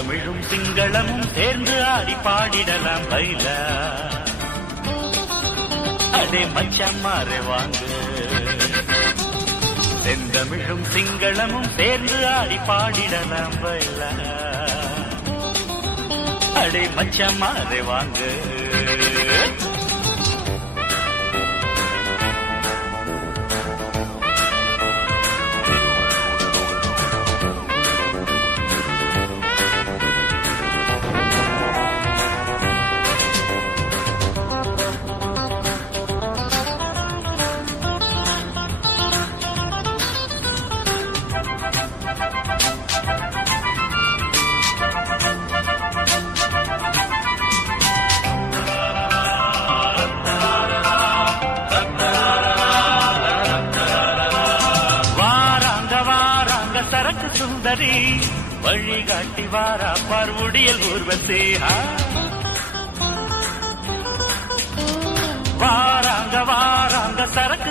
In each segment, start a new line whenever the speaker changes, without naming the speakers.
தமிழும் சிங்களமும் சேர்ந்து ஆடி பாடிடலாம் பைல. அதே மச்சம்மாறு வாங்க. செந்தமிழும் சிங்களமும் சேர்ந்து ஆடி பாடிடலாம் பைல. அடே மச்சம்மாறு வாங்க.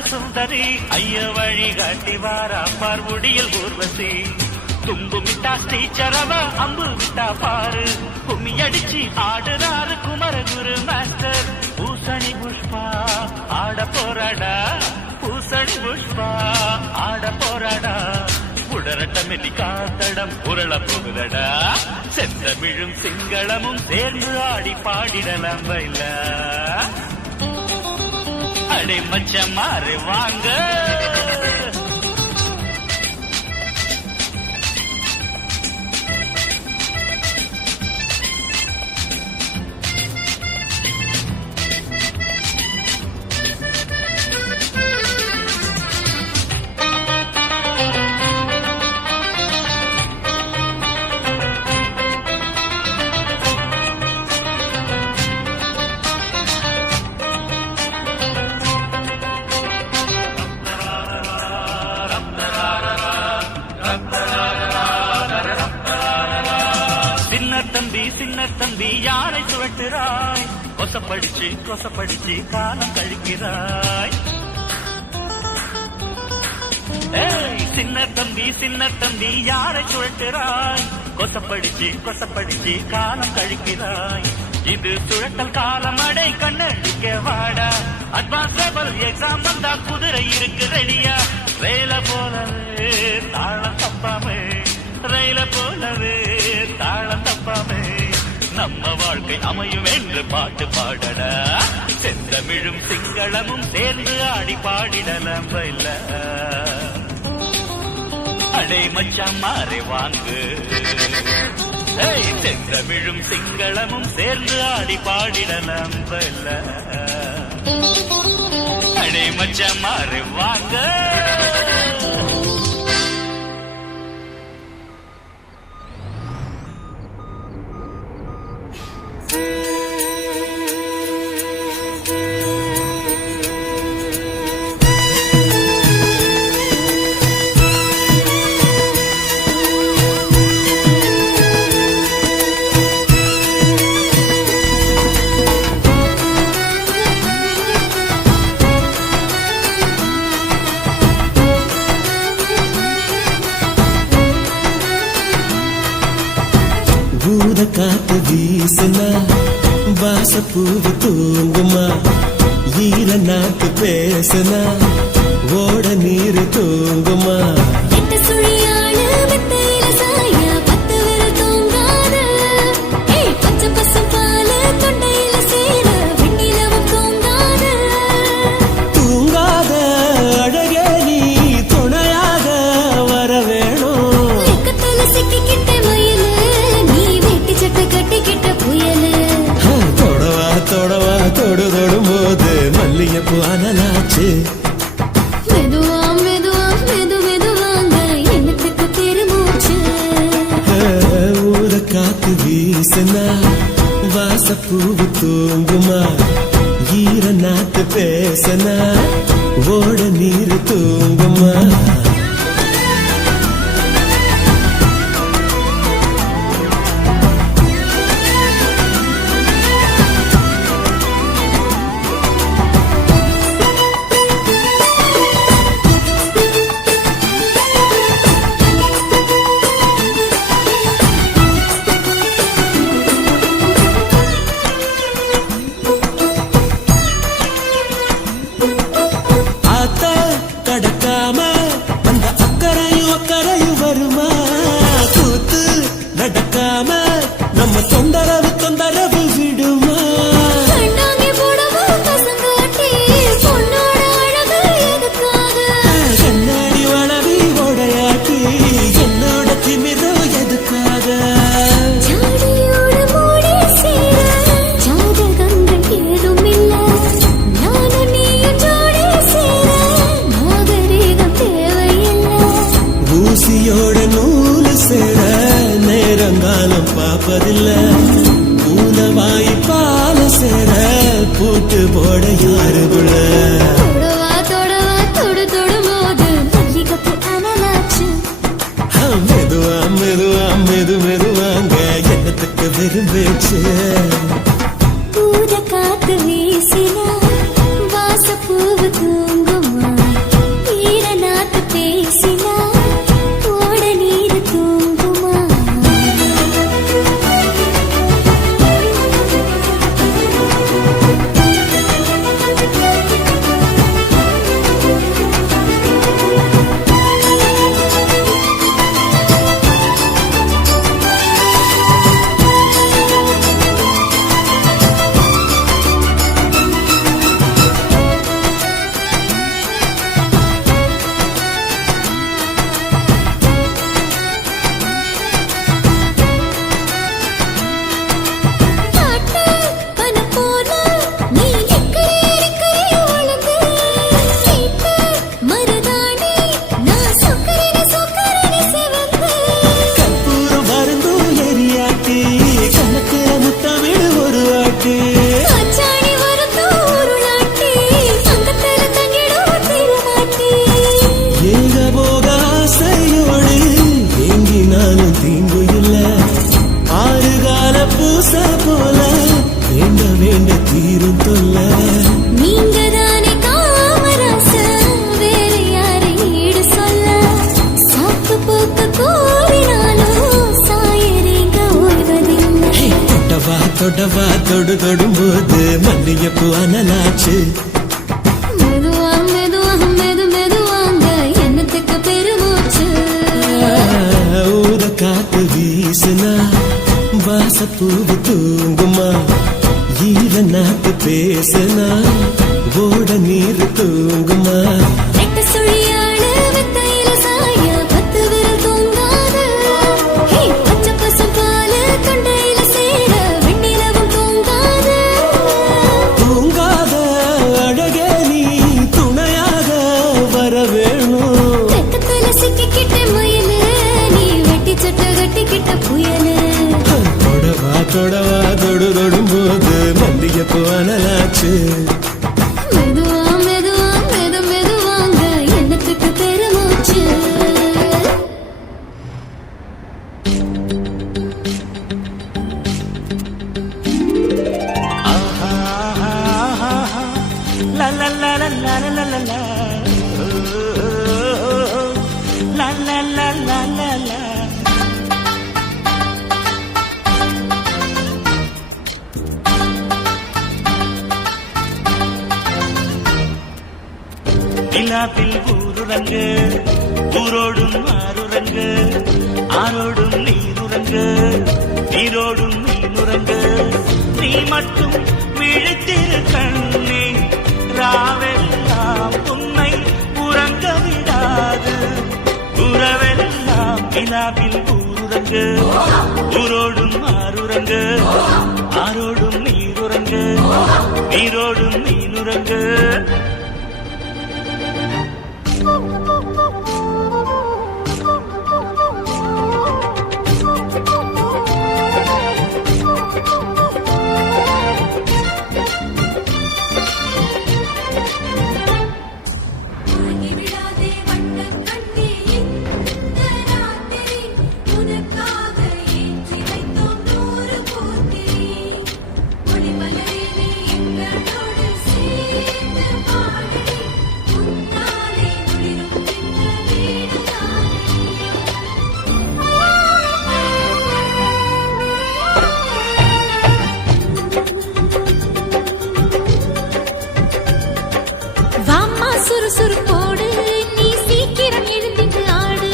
சுந்தரி ஐய வழி காட்டி வாரா பார்வடியில் ஊர்வசி. தும்பு தும்புமிட்டா ஸ்ரீச்சரவ அம்பு விட்டா பாரு. கும்மி அடிச்சு ஆடுறாரு குமரகுரு மாஸ்டர் பூசணி புஷ்பா ஆட போராடா பூசணி புஷ்பா ஆட போராடா உடரட்டமெல்லி காத்தடம் உருள போகுதடா. செந்தமிழும் சிங்களமும் சேர்ந்து ஆடி பாடிடலாம் பைல அடே மச்ச மாறு வாங்க. சின்ன தம்பி யாரை சுழட்டுறாய் கொசப்படிச்சு கொசப்படிச்சு காலம் கழிக்கிறாய். சின்ன தம்பி சின்ன தம்பி யாரை சுழட்டுறாய் கொசப்படிச்சு கொசப்படிச்சு காலம் கழிக்கிறாய். இது சுழட்டல் காலம் அடை கண்ணடிக்க வாடா. அட்வான்ஸ் லெவல் எக்ஸாம் வந்தா குதிரை இருக்கு ரெடியா. ரயில போலவே தாளம் தப்பாமே ரயில போலவே தாளம் நம்ம வாழ்க்கை அமையும் என்று பாட்டு பாடல. செந்தமிழும் சிங்களமும் சேர்ந்து ஆடி பாடிடலாம் இல்ல அடே மச்சான் மாறி வாங்கு. செந்தமிழும் சிங்களமும் சேர்ந்து ஆடி பாடிடலாம் இல்ல அடே மச்சான் மாறி வாங்க.
தூங்குமா? பூவு தூங்குமா? ஈர நாட்டு பேசனா? நீர் தூங்குமா?
நீரோடும் நீ
நுரங்க. நீ
மட்டும் விழித்திரு கண்ணே. ராவெல்லாம் உன்னை உறங்க விடாது உறவெல்லாம் நிலாவில் ஊருறங்க. ஊரோடும் ஆறுறங்க ஆரோடும் நீருறங்க. நீரோடும்
நீருறங்க சுறுசுறுப்போடு நீ சீக்கிரம் எழுந்து ஆடு.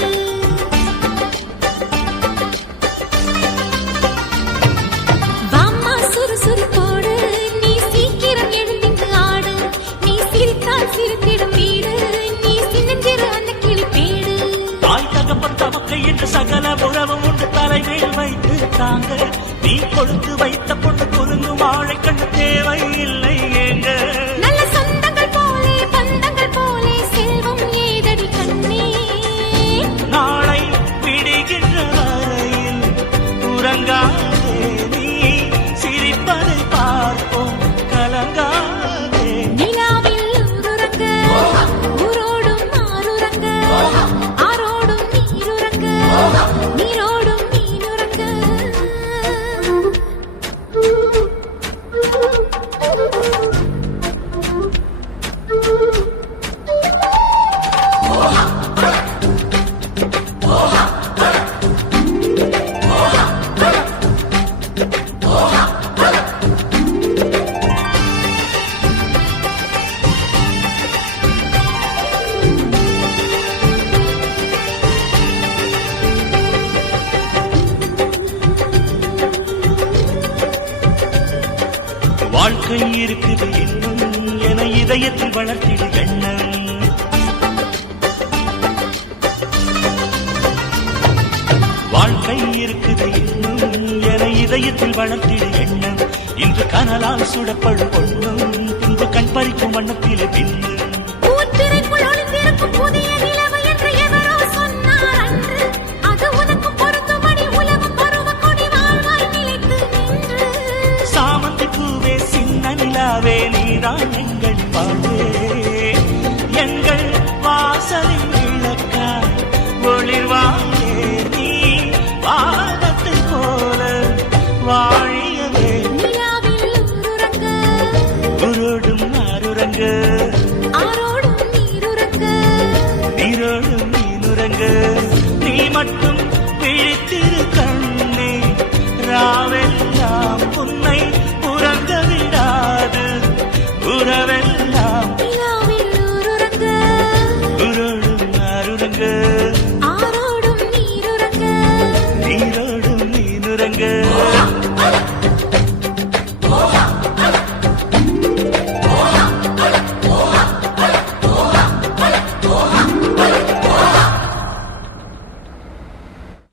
வாமா சுறுசுறுப்போடு நீ சீக்கிரம் எழுந்து ஆடு. நீ சிரித்தால் சிரித்திடும் வீடு நீ சின்னஞ்சிறு அந்த கிளிப்பீடு
தாய் தகப்பன் தமக்கை என்று சகல உறவும் உண்டு வைத்து தாங்க. நீ கொடுத்து வைத்த பொண்ணு குறுங்கும் வாழை கண்டு
தேவையில் வாழ்க்கை
இருக்குது இன்னும் என இதயத்தில் வளர்த்தி இதயத்தில் வளர்த்திடு எண்ணம். இன்று கனலால் சுடப்படும் பொண்ணும் மட்டும் விழித்திருக்க